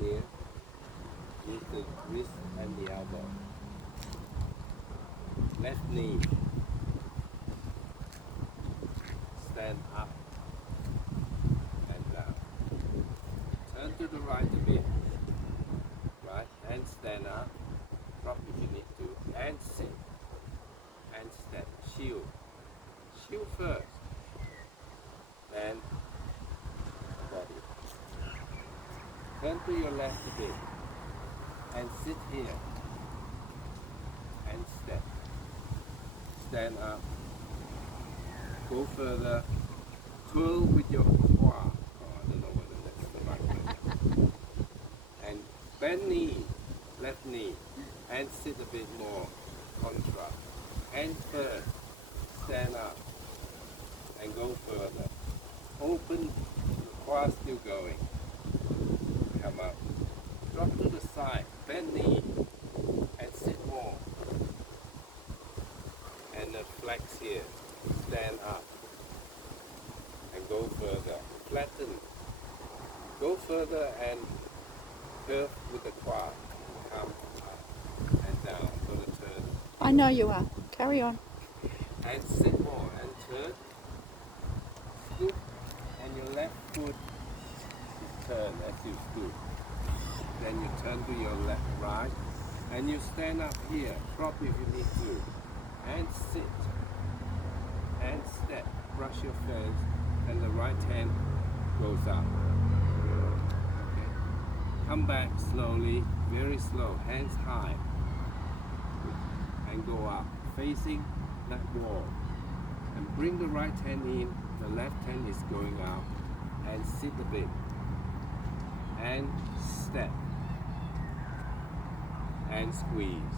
here is the wrist and the elbow. Left knee. Stand up and down. Turn to the right a bit. Right, and stand up. Drop if you need to. And sit. And step. Shield. Shield first. Then body. Turn to your left a bit. And sit here. And step. Stand up. Go further. Twirl with your quad. Oh, I don't know whether that's the right way. And bend knee, left knee, and sit a bit more. Contra. And first. Stand up. And go further. Open. The quad still going. Come up. Drop to the side. Bend knee. And sit more. And then flex here. Stand up and go further. Flatten. Go further and curve with the quad. Come up and down. Gonna turn. I know you are. Carry on. And sit more and turn. Scoop. And your left foot turn as you scoop. Then you turn to your left, right. And you stand up here. Drop if you need to. And sit. And step, brush your face, and the right hand goes up. Okay. Come back slowly, very slow, hands high, and go up, facing that wall. And bring the right hand in, the left hand is going out, and sit a bit, and step, and squeeze.